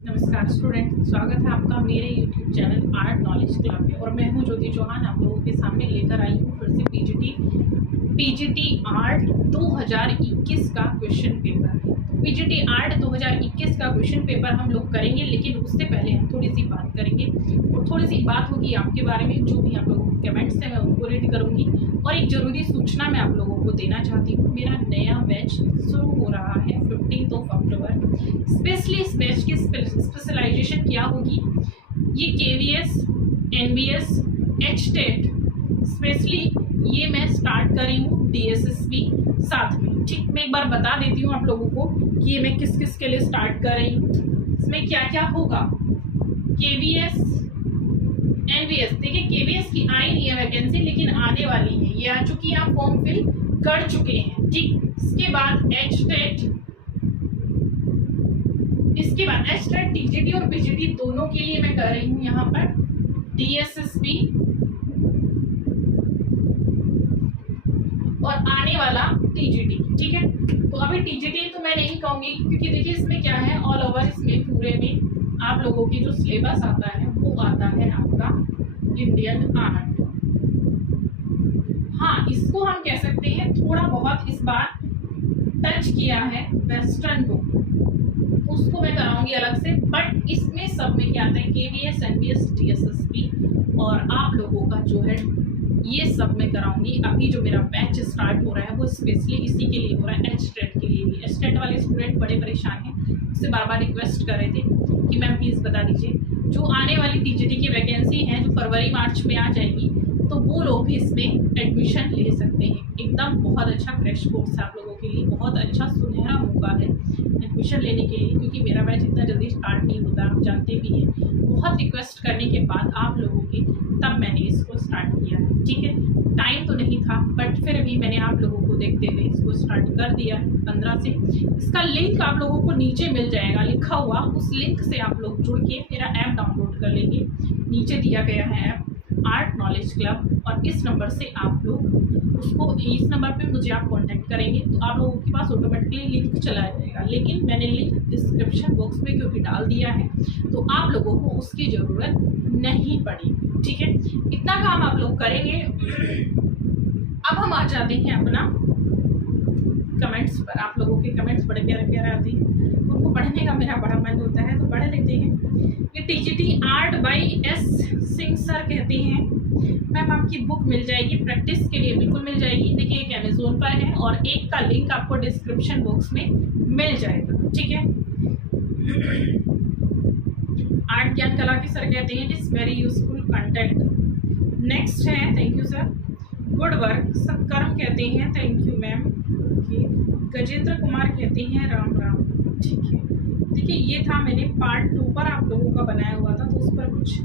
नमस्कार स्टूडेंट, स्वागत है आपका मेरे YouTube channel art knowledge club में। और मैं हूं ज्योति चौहान, आप लोगों के सामने लेकर आई हूं फिर से पीजीटी आर्ट 2021 का क्वेश्चन पेपर। पीजीटी आर्ट 2021 का क्वेश्चन पेपर हम लोग करेंगे, लेकिन उससे पहले हम थोड़ी सी बात करेंगे और थोड़ी सी बात होगी आपके बारे में। जो भी आप लोगों के कमेंट्स हैं मैं उनको रीड करूंगी। और एक ज़रूरी सूचना मैं आप लोगों को देना चाहती हूँ, मेरा नया बैच शुरू हो रहा है 15 अक्टूबर। स्पेशली इस बैच की स्पेशलाइजेशन क्या होगी, ये केवीएस, एनबीएस, एचटेट स्पेशली ये मैं स्टार्ट करी हूँ डीएसएसबी साथ में। ठीक, मैं एक बार बता देती हूँ आप लोगों को कि ये मैं किस किस के लिए स्टार्ट कर रही हूँ, इसमें क्या क्या होगा। केवीएस, एनबीएस, देखिए केवीएस की आई नहीं है वैकेंसी, लेकिन आने वाली है, ये आ चुकी है, आप फॉर्म फिल कर चुके हैं। ठीक, इसके बाद एचटेट, इसके बाद एचटेट टीजीटी और पीजीटी दोनों के लिए मैं कर रही हूँ यहाँ पर डीएसएसबी और आने वाला टीजीटी। ठीक है, तो अभी टीजीटी तो मैं नहीं कहूंगी, क्योंकि देखिए इसमें क्या है, ऑल ओवर इसमें पूरे में आप लोगों की जो सिलेबस आता है वो आता है आपका इंडियन आर्ट। हाँ, इसको हम कह सकते हैं थोड़ा बहुत इस बार टच किया है वेस्टर्न को, उसको मैं कराऊंगी अलग से। बट इसमें सब में क्या आता है, केवीएस, एनबीएस, डीएसएसपी और आप लोगों का जो है ये सब मैं कराऊंगी। अभी जो मेरा बैच स्टार्ट हो रहा है वो स्पेशली इसी के लिए हो रहा है, एचटेट के लिए भी। एचटेट वाले स्टूडेंट बड़े परेशान हैं, उससे बार बार रिक्वेस्ट कर रहे थे कि मैम प्लीज़ बता दीजिए। जो आने वाली टीजीटी की वैकेंसी है जो फरवरी मार्च में आ जाएगी, तो वो लोग भी इसमें एडमिशन ले सकते हैं। एकदम बहुत अच्छा क्रैश कोर्स है आप लोगों के लिए, बहुत अच्छा सुनहरा मौका है एडमिशन लेने के लिए, क्योंकि मेरा बैच इतना जल्दी स्टार्ट नहीं होता, आप जानते भी हैं। बहुत रिक्वेस्ट करने के बाद आप लोगों के तब मैंने इसको स्टार्ट किया है। ठीक है, टाइम तो नहीं था, बट फिर भी मैंने आप लोगों को देखते हुए इसको स्टार्ट कर दिया है 15 से। इसका लिंक आप लोगों को नीचे मिल जाएगा लिखा हुआ, उस लिंक से आप लोग जुड़ के मेरा ऐप डाउनलोड कर लेंगे। नीचे दिया गया है ऐप आर्ट नॉलेज क्लब, और इस नंबर से आप लोग उसको, इस नंबर पे मुझे आप कांटेक्ट करेंगे तो आप लोगों के पास ऑटोमेटिकली लिंक चला जाएगा। लेकिन मैंने लिंक डिस्क्रिप्शन बॉक्स में क्योंकि डाल दिया है, तो आप लोगों को उसकी ज़रूरत नहीं पड़ेगी। ठीक है, इतना काम आप लोग करेंगे। अब हम आ जाते हैं अपना कमेंट्स पर। आप लोगों के कमेंट्स बड़े प्यारे प्यारे आते हैं, तो उनको पढ़ने का मेरा बड़ा मन होता है, तो पढ़ लेते हैं। ये TGT art by S Singh sir कहते हैं, मैम आपकी बुक मिल जाएगी प्रैक्टिस के लिए, बिल्कुल मिल जाएगी। देखिए एक अमेजोन पर है और एक का लिंक आपको डिस्क्रिप्शन बॉक्स में मिल जाएगा। ठीक है, आर्ट ज्ञान कला के सर कहते हैं it is very useful content. Next है, thank you sir, good work. Satkarm कहते हैं thank you ma'am. Gajendra Kumar कहते हैं राम राम। ठीक है, देखिए ये था, मैंने पार्ट 2 पर आप लोगों का बनाया हुआ था, तो उस पर कुछ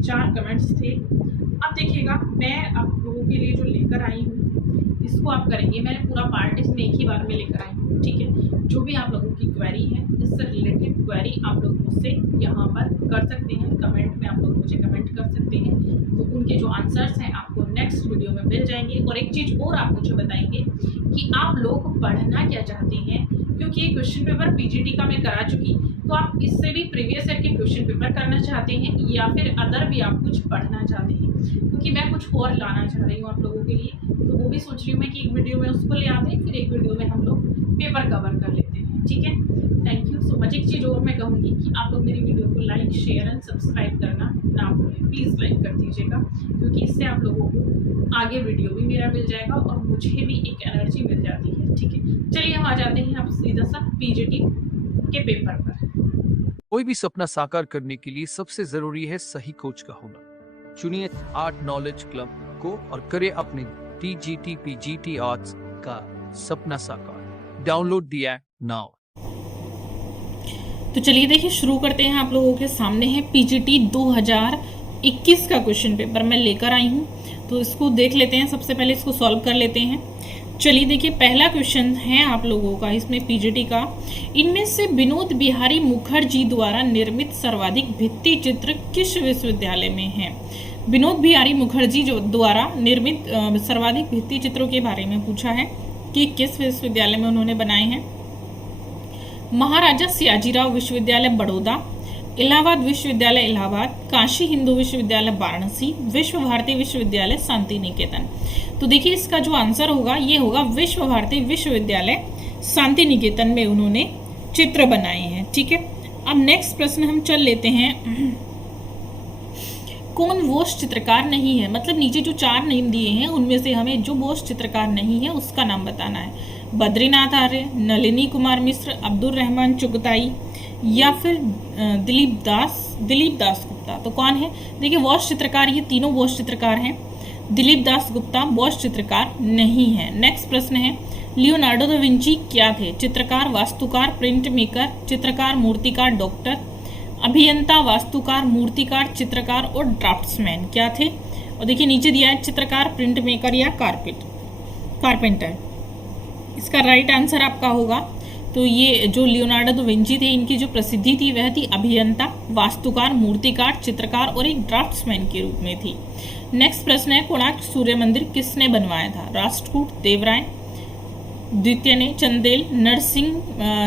4 कमेंट्स थे। अब देखिएगा मैं आप लोगों के लिए जो लेकर आई हूँ इसको आप करेंगे। मैंने पूरा पार्ट इसमें एक ही बार में लेकर आई हूँ। ठीक है, जो भी आप लोगों की क्वेरी है, इससे रिलेटेड क्वेरी आप लोग मुझसे यहाँ पर कर सकते हैं, कमेंट में आप लोग मुझे कमेंट कर सकते हैं, तो उनके जो आंसर्स हैं आपको नेक्स्ट वीडियो में मिल जाएंगे। और एक चीज़ और आप मुझे बताएंगे कि आप लोग पढ़ना क्या चाहते हैं, क्योंकि ये क्वेश्चन पेपर पीजीटी का मैं करा चुकी, तो आप इससे भी प्रीवियस ईयर के क्वेश्चन पेपर करना चाहते हैं या फिर अदर भी आप कुछ पढ़ना चाहते हैं, क्योंकि मैं कुछ और लाना चाह रही हूँ आप लोगों के लिए। तो वो भी सोच रही हूँ मैं कि एक वीडियो में उसको ले आते हैं, फिर एक वीडियो में हम लोग पेपर कवर कर लेते हैं। ठीक है, थैंक यू सो मच। एक चीज़ और मैं कहूँगी कि आप लोग मेरी वीडियो को लाइक, शेयर एंड सब्सक्राइब करना ना भूलें, प्लीज़ लाइक कर दीजिएगा, क्योंकि इससे आप लोगों को आगे वीडियो भी मेरा मिल जाएगा और मुझे भी एक एनर्जी मिल जाती है। ठीक है, चलिए हम आ जाते हैं अब सीधा सा पीजीटी के पेपर पर। कोई भी सपना साकार करने के लिए सबसे जरूरी है सही कोच का होना। चुनिए आर्ट नॉलेज क्लब को और करें अपने टीजीटी पीजीटी आर्ट्स का सपना साकार। Download the app now. तो चलिए देखिए शुरू करते हैं। आप लोगों के सामने है पीजीटी 2021 का क्वेश्चन पेपर मैं लेकर आई हूँ, तो इसको देख लेते हैं। सबसे पहले इसको सॉल्व कर लेते हैं। चलिए देखिए पहला क्वेश्चन है आप लोगों का इसमें पीजीटी का, इनमें से विनोद बिहारी मुखर्जी द्वारा निर्मित सर्वाधिक भित्ति चित्र किस विश्वविद्यालय में है। विनोद बिहारी मुखर्जी जो द्वारा निर्मित सर्वाधिक भित्ति चित्रों के बारे में पूछा है कि किस विश्वविद्यालय में उन्होंने बनाए हैं। महाराजा सयाजीराव विश्वविद्यालय बड़ौदा, इलाहाबाद विश्वविद्यालय इलाहाबाद, काशी हिंदू विश्वविद्यालय वाराणसी, विश्व भारती विश्वविद्यालय शांति निकेतन। तो देखिए इसका जो आंसर होगा ये होगा विश्व भारती विश्वविद्यालय शांति निकेतन में उन्होंने चित्र बनाए हैं। ठीक है, अब नेक्स्ट प्रश्न हम चल लेते हैं। कौन वोश चित्रकार नहीं है, मतलब नीचे जो 4 नाम दिए हैं उनमें से हमें जो वोश चित्रकार नहीं है उसका नाम बताना है। बद्रीनाथ आर्य, नलिनी कुमार मिश्र, अब्दुल रहमान चुगताई या फिर दिलीप दास गुप्ता। तो कौन है? देखिए वोश चित्रकार, ये तीनों वोश चित्रकार हैं। दिलीप दास गुप्ता वोश चित्रकार नहीं है। नेक्स्ट प्रश्न है, लियोनार्डो दा विंची क्या थे? चित्रकार, वास्तुकार, प्रिंट मेकर, चित्रकार, मूर्तिकार, डॉक्टर, अभियंता, वास्तुकार, मूर्तिकार, चित्रकार और ड्राफ्ट्समैन क्या थे? और देखिए नीचे दिया है चित्रकार, प्रिंट मेकर या कारपेंटर। इसका राइट आंसर आपका होगा, तो ये जो लियोनार्डो दा विंची थे इनकी जो प्रसिद्धि थी वह थी अभियंता, वास्तुकार, मूर्तिकार, चित्रकार और एक ड्राफ्ट्समैन के रूप में थी। नेक्स्ट प्रश्न है, कोणार्क सूर्य मंदिर किसने बनवाया था? राष्ट्रकूट, देवराय द्वितीय ने, चंदेल,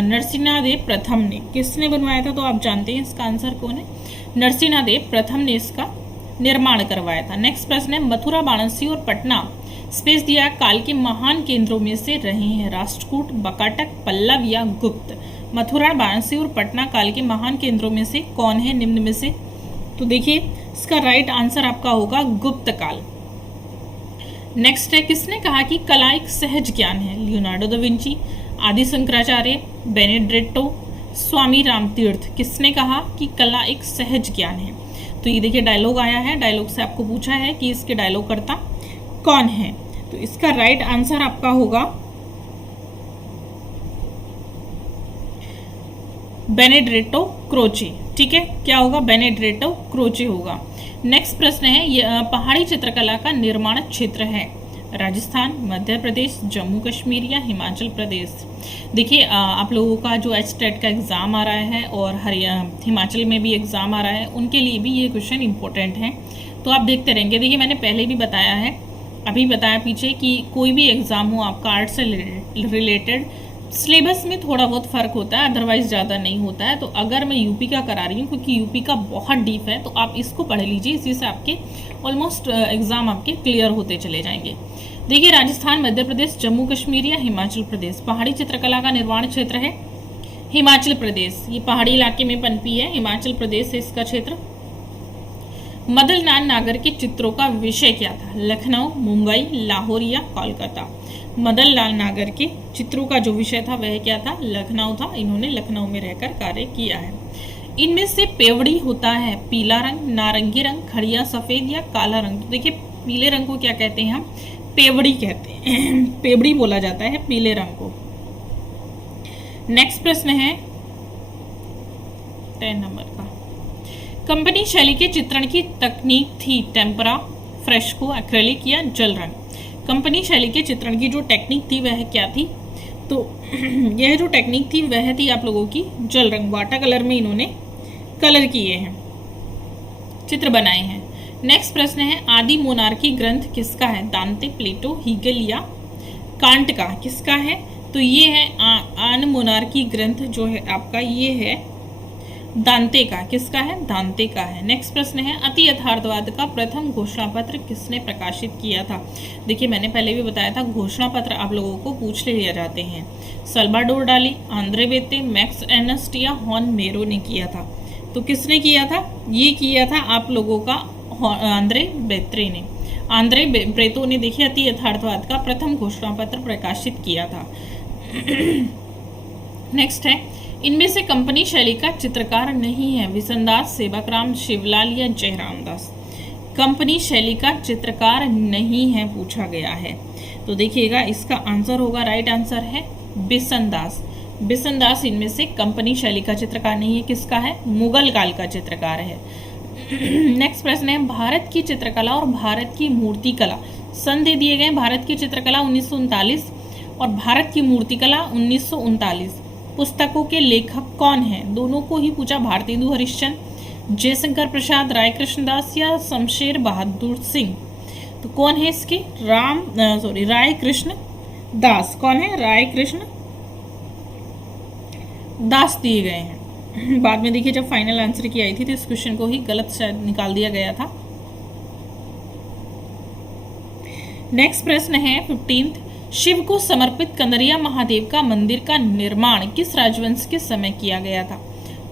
नरसिंहदेव प्रथम ने। किसने बनवाया था? तो आप जानते हैं इसका आंसर कौन है? नरसिंहदेव प्रथम ने इसका निर्माण करवाया था। नेक्स्ट प्रश्न है, मथुरा, वाराणसी और पटना स्पेस दिया काल के महान केंद्रों में से रहे हैं। राष्ट्रकूट, बकाटक, पल्लव या गुप्त। मथुरा, वाराणसी और पटना काल के महान केंद्रों में से कौन है निम्न में से? तो देखिए इसका राइट आंसर आपका होगा गुप्त काल। नेक्स्ट है, किसने कहा कि कला एक सहज ज्ञान है? लियोनार्डो दा विंची, आदि शंकराचार्य, बेनेडिक्टो, स्वामी रामतीर्थ। किसने कहा कि कला एक सहज ज्ञान है? तो ये देखिए डायलॉग आया है, डायलॉग से आपको पूछा है कि इसके डायलॉग करता कौन है। तो इसका राइट आंसर आपका होगा बेनेडिक्टो क्रोचे। ठीक है, क्या होगा? बेनेडिक्टो क्रोचे होगा। नेक्स्ट प्रश्न है, पहाड़ी चित्रकला का निर्माण क्षेत्र है? राजस्थान, मध्य प्रदेश, जम्मू कश्मीर या हिमाचल प्रदेश। देखिए आप लोगों का जो एचटेट का एग्ज़ाम आ रहा है और हिमाचल में भी एग्ज़ाम आ रहा है, उनके लिए भी ये क्वेश्चन इंपॉर्टेंट है, तो आप देखते रहेंगे। देखिए मैंने पहले भी बताया है, अभी बताया पीछे कि कोई भी एग्ज़ाम हो आपका आर्ट्स से रिलेटेड, सिलेबस में थोड़ा बहुत फ़र्क होता है, अदरवाइज ज़्यादा नहीं होता है। तो अगर मैं यूपी का करा रही हूँ क्योंकि यूपी का बहुत डीप है, तो आप इसको पढ़ लीजिए, इसी से आपके ऑलमोस्ट एग्ज़ाम आपके क्लियर होते चले जाएंगे। देखिए राजस्थान, मध्य प्रदेश, जम्मू कश्मीर या हिमाचल प्रदेश। पहाड़ी चित्रकला का निर्माण क्षेत्र है हिमाचल प्रदेश, ये पहाड़ी इलाके में पनपी है, हिमाचल प्रदेश है इसका क्षेत्र। मदन लाल नागर के चित्रों का विषय क्या था? लखनऊ, मुंबई, लाहौर या कोलकाता। मदन लाल नागर के चित्रों का जो विषय था वह क्या था? लखनऊ था। इन्होंने लखनऊ में रहकर कार्य किया है। इनमें से पेवड़ी होता है पीला रंग, नारंगी रंग, खड़िया सफेद या काला रंग। तो देखिए पीले रंग को क्या कहते हैं? हम पेवड़ी कहते हैं। पेवड़ी बोला जाता है पीले रंग को। नेक्स्ट प्रश्न है 10 नंबर का, कंपनी शैली के चित्रण की तकनीक थी टेम्परा, फ्रेस्को, एक्रेलिक या जल रंग। कंपनी शैली के चित्रण की जो टेक्निक थी वह क्या थी? तो यह जो टेक्निक थी वह थी आप लोगों की जल रंग, वाटर कलर में इन्होंने कलर किए हैं, चित्र बनाए हैं। नेक्स्ट प्रश्न है, आदि मोनार्की ग्रंथ किसका है? दांते, प्लेटो, हीगल या कांट का। किसका है? तो ये है आन मोनार्की ग्रंथ जो है आपका, ये है दांते का। किसका है? दांते का है। नेक्स्ट प्रश्न है, अति यथार्थवाद का प्रथम घोषणा पत्र किसने प्रकाशित किया था? देखिए मैंने पहले भी बताया था, घोषणा पत्र आप लोगों को पूछ लिए जाते हैं। सल्वाडोर डाली, आंद्रे बेते, मैक्स एर्नस्ट या हॉर्न मेरो ने किया था। तो किसने किया था? ये किया था आप लोगों का आंद्रे बेत्रे ने। आंद्रे ब्रेतो ने देखिए अति यथार्थवाद का प्रथम घोषणा पत्र प्रकाशित किया था। नेक्स्ट है, इनमें से कंपनी शैली का चित्रकार नहीं है? विसनदास, सेवकराम, शिवलाल या जयराम दास। कंपनी शैली का चित्रकार नहीं है पूछा गया है, तो देखिएगा इसका आंसर होगा, राइट आंसर है बिसनदास। बिसनदास इनमें से कंपनी शैली का चित्रकार नहीं है। किसका है? मुगल काल का चित्रकार है। नेक्स्ट प्रश्न है, भारत की चित्रकला और भारत की मूर्तिकला सन दे दिए गए। भारत की चित्रकला 1939 और भारत की मूर्तिकला 1939। पुस्तकों के लेखक कौन हैं? दोनों को ही पूछा, भारतेंदु हरिश्चंद्र, जयशंकर प्रसाद, राय कृष्णदास या शमशेर बहादुर सिंह। तो कौन है इसके? राय कृष्ण दास। कौन है? राय कृष्ण दास दिए गए हैं। बाद में देखिए जब फाइनल आंसर की आई थी तो इस क्वेश्चन को ही गलत शायद निकाल दिया गया था। नेक्स्ट प्रश्न है 15th, शिव को समर्पित कंदरिया महादेव का मंदिर का निर्माण किस राजवंश के समय किया गया था?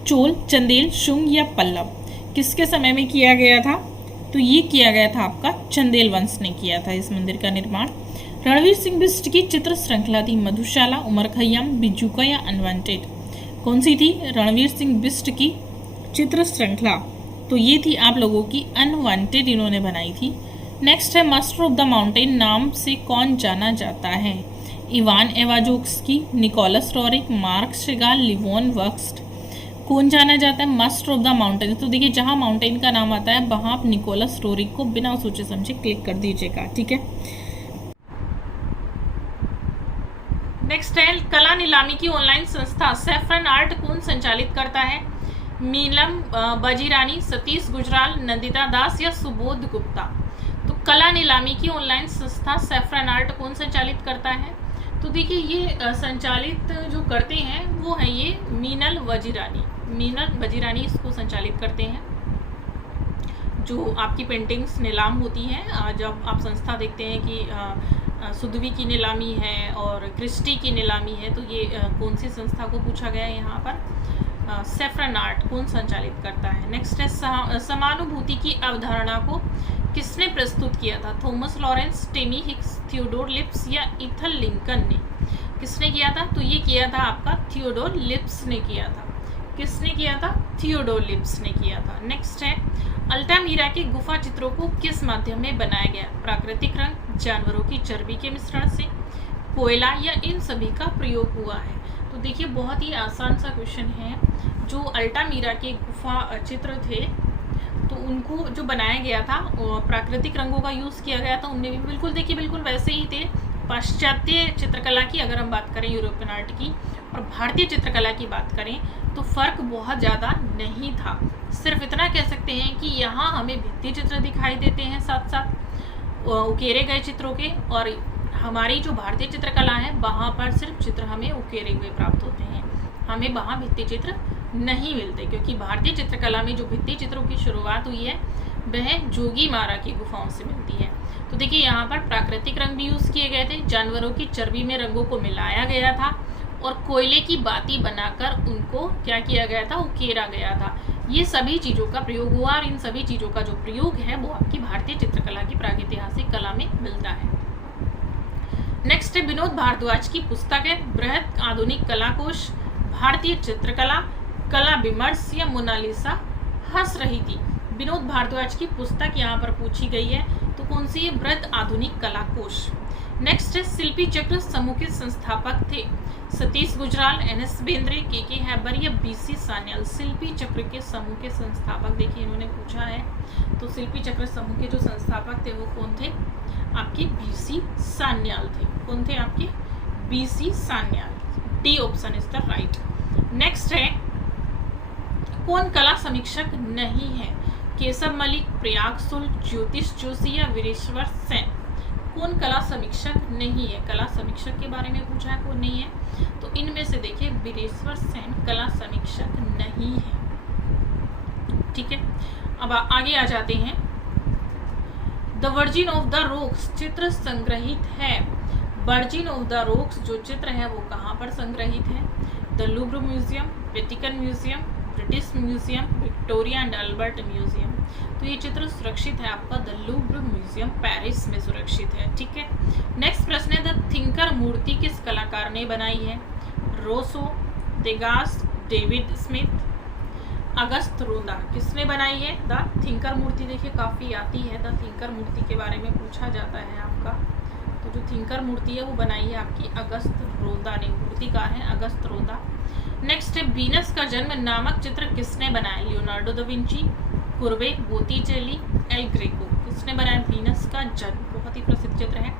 चोल, चंदेल, शुंग या पल्लव? किसके समय में किया गया था? तो ये किया गया था आपका चंदेल वंश ने किया था इस मंदिर का निर्माण। रणवीर सिंह बिष्ट की चित्र श्रृंखला थी मधुशाला, उमर खैयाम, बिजुका या अनवांटेड? कौन सी थी रणवीर सिंह बिष्ट की चित्र श्रृंखला? तो ये थी आप लोगों की अनवांटेड, इन्होंने बनाई थी। नेक्स्ट है मास्टर ऑफ द माउंटेन नाम से कौन जाना जाता है? Ivan Aivazovsky, Nicholas Roerich, Marc Chagall, Leon Bakst? कौन जाना जाता है मास्टर ऑफ द माउंटेन? तो देखिए जहां माउंटेन का नाम आता है वहां आप निकोलस रोरिक को बिना सोचे समझे क्लिक कर दीजिएगा, ठीक है। नेक्स्ट है कला नीलामी की ऑनलाइन संस्था सैफरन आर्ट कौन संचालित करता है? नीलम बजीरानी, सतीश गुजराल, नंदिता दास या सुबोध गुप्ता? तो कला नीलामी की ऑनलाइन संस्था सैफरन आर्ट कौन संचालित करता है? तो देखिए ये संचालित जो करते हैं वो है ये मीनल वजीरानी इसको संचालित करते हैं। जो आपकी पेंटिंग्स नीलाम होती हैं, जब आप संस्था देखते हैं कि सुधवी की नीलामी है और क्रिस्टी की नीलामी है, तो ये कौन सी संस्था को पूछा गया है यहाँ पर? सैफरन आर्ट कौन संचालित करता है? नेक्स्ट है समानुभूति की अवधारणा को किसने प्रस्तुत किया था? Thomas Lawrence, Temi Hicks, Theodore lips या इथल लिंकन ने? किसने किया था? तो ये किया था आपका थियोडोर लिप्स ने किया था। किसने किया था? थियोडोर लिप्स ने किया था। नेक्स्ट है अल्टामीरा के गुफा चित्रों को किस माध्यम में बनाया गया? प्राकृतिक रंग, जानवरों की चर्बी के मिश्रण से, कोयला या इन सभी का प्रयोग हुआ है? तो देखिए बहुत ही आसान सा क्वेश्चन है। जो अल्टामीरा के गुफा चित्र थे तो उनको जो बनाया गया था प्राकृतिक रंगों का यूज़ किया गया था। उनमें भी बिल्कुल देखिए बिल्कुल वैसे ही थे। पाश्चात्य चित्रकला की अगर हम बात करें, यूरोपियन आर्ट की, और भारतीय चित्रकला की बात करें तो फ़र्क बहुत ज़्यादा नहीं था। सिर्फ इतना कह सकते हैं कि यहाँ हमें भित्ति चित्र दिखाई देते हैं साथ साथ उकेरे गए चित्रों के, और हमारी जो भारतीय चित्रकला है वहाँ पर सिर्फ चित्र हमें उकेरे हुए प्राप्त होते हैं। हमें वहाँ भित्ति चित्र नहीं मिलते, क्योंकि भारतीय चित्रकला में जो भित्ति चित्रों की शुरुआत हुई है वह जोगीमारा की गुफाओं से मिलती है। तो देखिए यहाँ पर प्राकृतिक रंग भी यूज़ किए गए थे, जानवरों की चर्बी में रंगों को मिलाया गया था, और कोयले की बाती बनाकर उनको क्या किया गया था? उकेरा गया था। ये सभी चीज़ों का प्रयोग हुआ, और इन सभी चीज़ों का जो प्रयोग है वो आपकी भारतीय चित्रकला की प्रागैतिहासिक कला में मिलता है। नेक्स्ट है विनोद भारद्वाज की पुस्तक है बृहद आधुनिक कलाकोश, भारतीय चित्रकला, कला विमर्श या मोनालिसा हंस रही थी? विनोद भारद्वाज की पुस्तक यहाँ पर पूछी गई है, तो कौन सी है? बृहद आधुनिक कलाकोश। नेक्स्ट है शिल्पी चक्र समूह के संस्थापक थे सतीश गुजराल, एनएस बेंद्रे, के हैबर या बीसी सान्याल? शिल्पी चक्र के समूह के संस्थापक देखिए इन्होंने पूछा है, तो शिल्पी चक्र समूह के जो संस्थापक थे वो कौन थे? आपके बीसी सान्याल थे। कौन थे आपके? BC Sanyal. D option is the right. Next है कौन कला समीक्षक नहीं है? केशव मलिक, प्रयाग सुल, ज्योतिष जोशी या वीरेश्वर सेन? कौन कला समीक्षक नहीं है? कला समीक्षक के बारे में पूछा है, कौन नहीं है? तो इनमें से देखिए वीरेश्वर सेन कला समीक्षक नहीं है, ठीक है। अब आगे आ जाते हैं। The virgin of the rocks चित्र संग्रहित है। वर्जिन ऑफ द रोक्स जो चित्र है वो कहाँ पर संग्रहित है? The Louvre museum, Vatican museum, British museum, Victoria and Albert museum? तो ये चित्र सुरक्षित है आपका द लूव्र म्यूजियम पेरिस में सुरक्षित है, ठीक है। नेक्स्ट प्रश्न है द थिंकर मूर्ति किस कलाकार ने बनाई है? रोसो, देगास, डेविड स्मिथ, अगस्त रोंदा? किसने बनाई है द थिंकर मूर्ति? देखिए काफ़ी आती है द थिंकर मूर्ति के बारे में पूछा जाता है आपका। तो जो थिंकर मूर्ति है वो बनाई है आपकी अगस्त रोंदा ने, मूर्तिकार है अगस्त रोंदा। नेक्स्ट है वीनस का जन्म नामक चित्र किसने बनाया? Leonardo da Vinci, Courbet, Botticelli, El Greco? किसने बनाया वीनस का जन्म? बहुत ही प्रसिद्ध चित्र है,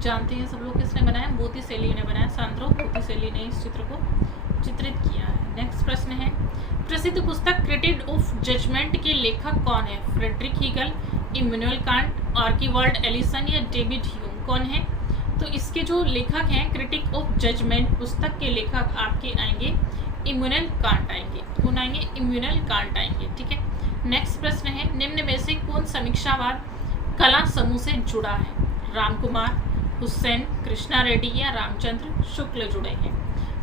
जानते हैं सब लोग किसने बनाया? बोतीसेली ने बनाया, सांद्रो बोतीसेली ने इस चित्र को चित्रित किया है। नेक्स्ट प्रश्न है प्रसिद्ध पुस्तक क्रिटिक ऑफ जजमेंट के लेखक कौन है? Friedrich Hegel, Immanuel Kant, Archibald Alison या डेविड ह्यूम? कौन है? तो इसके जो लेखक हैं क्रिटिक ऑफ जजमेंट पुस्तक के लेखक आपके आएंगे इमैनुअल कांट आएंगे। कौन आएंगे, इम्यूनल कांट आएंगे। ठीक है, नेक्स्ट प्रश्न है, निम्न में से कौन समीक्षावाद कला समूह से जुड़ा है? राम कुमार, हुसैन, कृष्णा रेड्डी या रामचंद्र शुक्ल जुड़े हैं?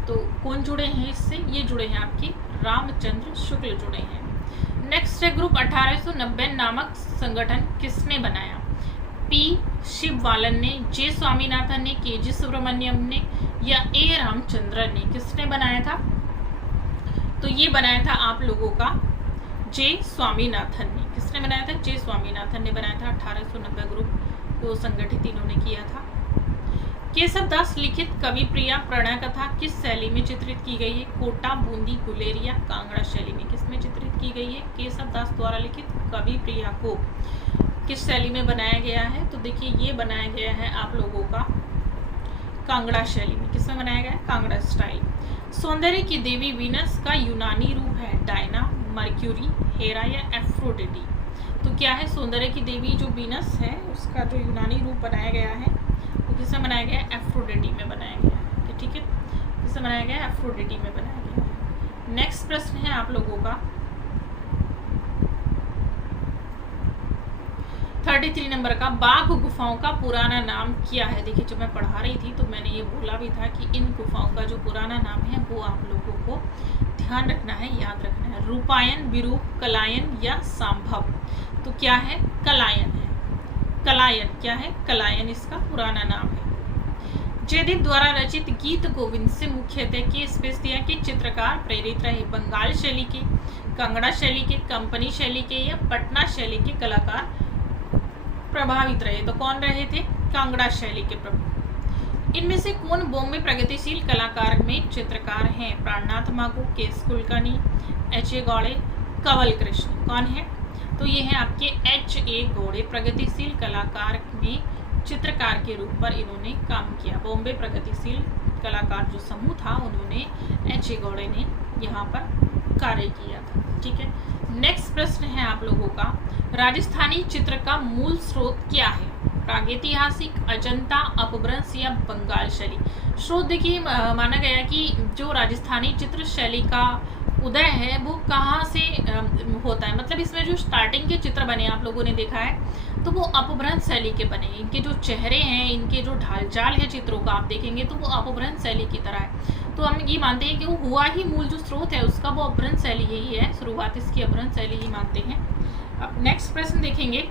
तो कौन जुड़े हैं इससे? ये जुड़े हैं आपके रामचंद्र शुक्ल जुड़े हैं। नेक्स्ट है, ग्रुप 1890 नामक संगठन किसने बनाया? पी शिववालन ने, जे स्वामीनाथन ने, के जी सुब्रमण्यम ने या ए रामचंद्रन ने? किसने बनाया था? तो ये बनाया था आप लोगों का जे स्वामीनाथन ने। किसने बनाया था? जे स्वामीनाथन ने बनाया था। 1890 ग्रुप को संगठित इन्होंने किया था। केशव दास लिखित कवि प्रिया प्रणय कथा किस शैली में चित्रित की गई है? कोटा, बूंदी, गुलेरिया, कांगड़ा शैली में? किसमें चित्रित की गई है? केशव दास द्वारा लिखित कवि प्रिया को किस शैली में बनाया गया है? तो देखिए ये बनाया गया है आप लोगों का कांगड़ा शैली में। किसमें बनाया गया है? कांगड़ा स्टाइल। सौंदर्य की देवी वीनस का यूनानी रूप है डायना, मर्क्यूरी, हेरा या एफ्रोडिटी? तो क्या है? सौंदर्य की देवी जो वीनस है उसका जो यूनानी रूप बनाया गया है वो किसमें बनाया गया है? एफ्रोडिटी में बनाया गया है। ठीक है, किसमें बनाया गया है? एफ्रोडिटी में बनाया गया है। नेक्स्ट प्रश्न है आप लोगों का 33 नंबर का, बाघ गुफाओं का पुराना नाम क्या है? देखिए जब मैं पढ़ा रही थी तो मैंने ये बोला भी था कि इन गुफाओं का जो पुराना नाम है वो आप लोगों को ध्यान रखना है, याद रखना है। रूपायन, विरूप, कलायन या संभव? तो क्या है? कलायन है। कलायन क्या है? कलायन इसका पुराना नाम है। जयदीप द्वारा रचित गीत गोविंद से मुख्यतः किस स्पेसिया के चित्रकार प्रेरित रहे? बंगाल शैली के, कांगड़ा शैली के, कंपनी शैली के या पटना शैली के कलाकार प्रभावित रहे? तो कौन रहे थे? कांगड़ा शैली के प्रभाव। इनमें से कौन बॉम्बे प्रगतिशील कलाकार में चित्रकार हैं? प्राणनाथ मागो, केएस कुलकर्णी, एच.ए. गौड़े, कंवल कृष्ण? कौन है? तो ये है आपके एच.ए. गौड़े। प्रगतिशील कलाकार में चित्रकार के रूप पर इन्होंने काम किया। बॉम्बे प्रगतिशील कलाकार जो समूह था उन्होंने एच.ए. गौड़े ने यहाँ पर कार्य किया था। ठीक है, नेक्स्ट प्रश्न है आप लोगों का, राजस्थानी चित्र का मूल स्रोत क्या है? प्रागैतिहासिक, अजंता, अपभ्रंश या बंगाल शैली? स्रोत देखिए माना गया कि जो राजस्थानी चित्र शैली का उदय है वो कहाँ से होता है, मतलब इसमें जो स्टार्टिंग के चित्र बने आप लोगों ने देखा है तो वो अपभ्रंश शैली के बने। इनके जो चेहरे हैं, इनके जो ढालचाल है चित्रों का आप देखेंगे तो वो अपभ्रंश शैली की तरह है। तो हम ये मानते हैं कि वो हुआ ही मूल जो स्रोत है उसका वो अपभ्रंश शैली यही है, शुरुआत इसकी अपभ्रंश शैली ही मानते हैं। अब नेक्स्ट प्रश्न देखेंगे,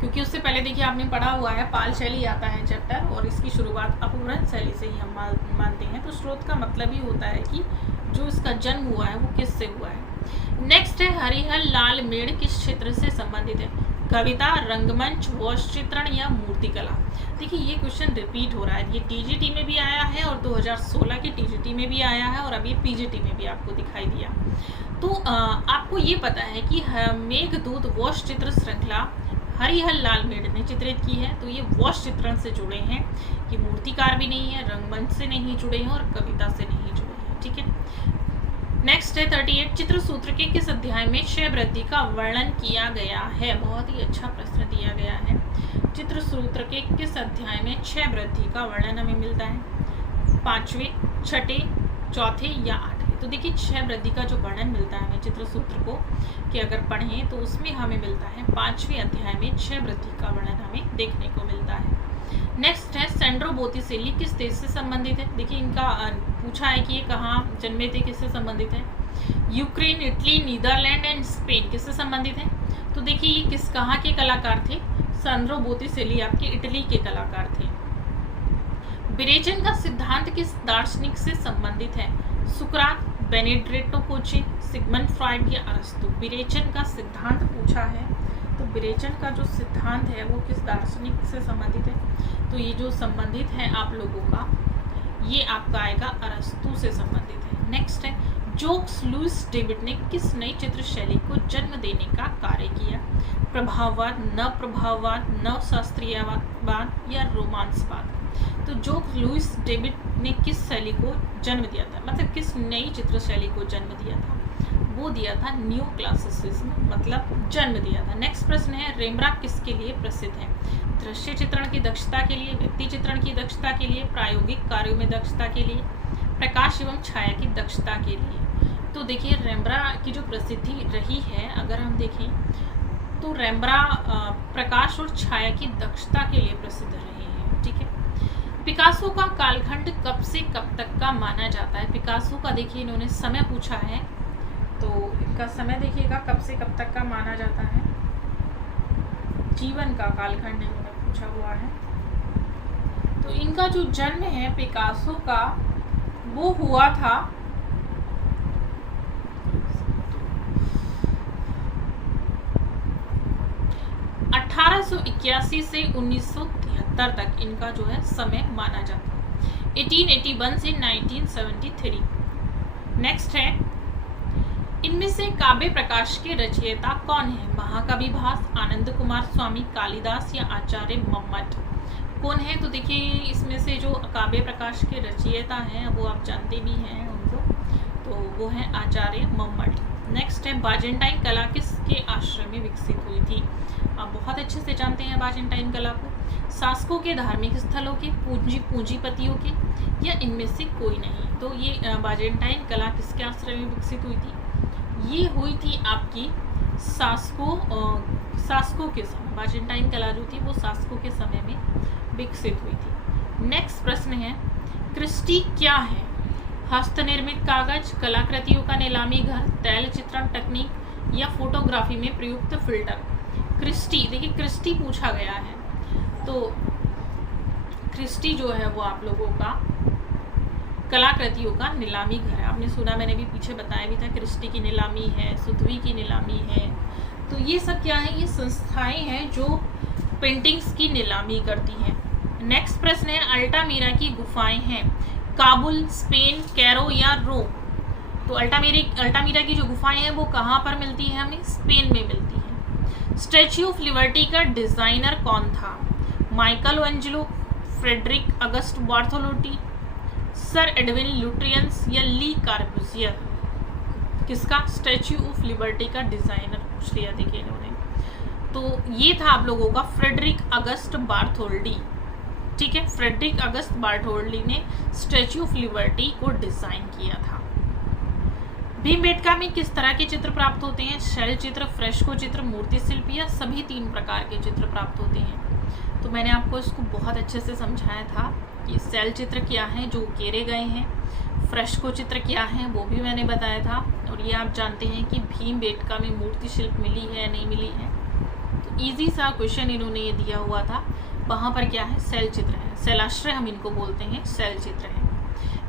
क्योंकि उससे पहले देखिए आपने पढ़ा हुआ है पाल शैली आता है चैप्टर, और इसकी शुरुआत अपभ्रंश शैली से ही हम मानते हैं। तो स्रोत का मतलब ही होता है कि जो इसका जन्म हुआ है वो किससे हुआ है। नेक्स्ट है, हरिहर लाल मेड़ किस क्षेत्र से संबंधित है? कविता, रंगमंच, वॉश चित्रण या मूर्तिकला? देखिए ये क्वेश्चन रिपीट हो रहा है, ये टीजीटी में भी आया है और 2016 की टीजीटी में भी आया है और अभी पीजीटी में भी आपको दिखाई दिया। तो आपको ये पता है कि मेघदूत वॉश चित्र श्रृंखला हरिहर लाल मेड़ ने चित्रित की है, तो ये वॉश चित्रण से जुड़े हैं, ये मूर्तिकार भी नहीं है, रंगमंच से नहीं जुड़े हैं और कविता से नहीं जुड़े हैं। ठीक है, नेक्स्ट है 38, चित्र सूत्र के किस अध्याय में क्षय वृद्धि का वर्णन किया गया है? बहुत ही अच्छा प्रश्न दिया गया है। चित्र सूत्र के किस अध्याय में क्षय वृद्धि का वर्णन हमें मिलता है? 5वें, 6ठे, 4थे या 8वें? तो देखिए क्षय वृद्धि का जो वर्णन मिलता है हमें चित्र सूत्र को कि अगर पढ़ें तो उसमें हमें मिलता है 5वें अध्याय में क्षय वृद्धि का वर्णन हमें देखने को मिलता है। नेक्स्ट है, सैंड्रो बोत्तिचेल्ली किस देश से संबंधित है? देखिए इनका पूछा है कि ये कहाँ जन्मे थे, किससे संबंधित है? Ukraine, Italy, Netherlands and Spain? किससे संबंधित है? तो देखिए ये कहाँ के कलाकार थे? सैंड्रो बोत्तिचेल्ली आपके इटली के कलाकार थे। विरेचन का सिद्धांत किस दार्शनिक से संबंधित है? सुकरात, बेनेडिक्टो कोचे, सिगमंड फ्रॉइड या अरस्तु? विरेचन का सिद्धांत पूछा है, तो विरेचन का जो सिद्धांत है वो किस दार्शनिक से संबंधित है? तो ये जो संबंधित है आप लोगों का, ये आपका आएगा अरस्तु से संबंधित है। नेक्स्ट है, जोक्स लुइस डेविड ने किस नई चित्र शैली को जन्म देने का कार्य किया? प्रभाववाद, नव प्रभाववाद, नव शास्त्रीयवाद या रोमांसवाद? तो जोक्स लुइस डेविड ने किस शैली को जन्म दिया था, मतलब किस नई चित्र शैली को जन्म दिया था? वो दिया था न्यू क्लासिसिज्म, मतलब जन्म दिया था। नेक्स्ट प्रश्न है, रेम्ब्रांट किसके लिए प्रसिद्ध है? दृश्य चित्रण की दक्षता के लिए, व्यक्ति चित्रण की दक्षता के लिए, प्रायोगिक कार्यों में दक्षता के लिए, प्रकाश एवं छाया की दक्षता के लिए? तो देखिए रेम्ब्रांड की जो प्रसिद्धि रही है, अगर हम देखें तो रेम्ब्रांड प्रकाश और छाया की दक्षता के लिए प्रसिद्ध रहे हैं। ठीक है, पिकासो का कालखंड कब से कब तक का माना जाता है? पिकासो का देखिए इन्होंने समय पूछा है, तो इनका समय देखिएगा कब से कब तक का माना जाता है। जीवन का कालखंड इन्होंने पूछा हुआ है। तो इनका जो जन्म है पिकासो का वो हुआ था 1881 से 1973 तक इनका जो है समय माना जाता है। 1881 से 1973। नेक्स्ट है, इनमें से काव्य प्रकाश के रचयिता कौन है? महाकवि भास, आनंद कुमार स्वामी, कालिदास या आचार्य मम्मट? कौन है? तो देखिए इसमें से जो काव्य प्रकाश के रचयिता हैं वो आप जानते भी हैं उनको, तो वो है आचार्य मम्मट। नेक्स्ट है, बाजेंटाइन कला किसके आश्रय में विकसित हुई थी? आप बहुत अच्छे से जानते हैं बाजेंटाइन कला को। शासकों के, धार्मिक स्थलों के, पूंजीपतियों के, या इनमें से कोई नहीं? तो ये बाजेंटाइन कला किसके आश्रय में विकसित हुई थी? ये हुई थी आपकी शासकों के समय। बाजेंटाइन कला जो थी वो शासकों के समय में विकसित हुई थी। नेक्स्ट प्रश्न है, क्रिस्टी क्या है? हस्तनिर्मित कागज, कलाकृतियों का नीलामी घर, तैल चित्रण तकनीक या फोटोग्राफी में प्रयुक्त फिल्टर? क्रिस्टी, देखिए क्रिस्टी पूछा गया है, तो क्रिस्टी जो है वो आप लोगों का कलाकृतियों का नीलामी घर है। आपने सुना, मैंने भी पीछे बताया भी था, क्रिस्टी की नीलामी है, सुथवी की नीलामी है। तो ये सब क्या है? ये संस्थाएं हैं जो पेंटिंग्स की नीलामी करती हैं। नेक्स्ट प्रश्न है, अल्टामीरा की गुफाएं हैं काबुल, स्पेन, कैरो या रोम? तो अल्टामीरा की जो गुफाएं हैं वो कहाँ पर मिलती है? हमें स्पेन में मिलती है। स्टैच्यू ऑफ लिबर्टी का डिजाइनर कौन था? Michelangelo, Frederic Auguste Bartholdi, sir Edwin Lutyens या ली कार्बूजियर? किसका? स्टैच्यू ऑफ लिबर्टी का डिजाइनर पूछ लिया देखिए इन्होंने। तो ये था आप लोगों का फ्रेडरिक अगस्ट बार्थोल्डी। ठीक है, फ्रेडरिक अगस्त बार्थोल्डी ने स्टैच्यू ऑफ लिबर्टी को डिजाइन किया था। भीमबेटका में किस तरह के चित्र प्राप्त होते हैं? शैल चित्र, फ्रेस्को चित्र, मूर्ति शिल्प या सभी तीन प्रकार के चित्र प्राप्त होते हैं? तो मैंने आपको इसको बहुत अच्छे से समझाया था कि शैल चित्र क्या है जो उकेरे गए हैं, फ्रेस्को चित्र क्या है वो भी मैंने बताया था, और ये आप जानते हैं कि भीमबेटका में मूर्ति शिल्प मिली है नहीं मिली है। तो ईजी सा क्वेश्चन इन्होंने ये दिया हुआ था। वहाँ पर क्या है? शैल चित्र है, शैलाश्रय हम इनको बोलते हैं, शैल चित्र है।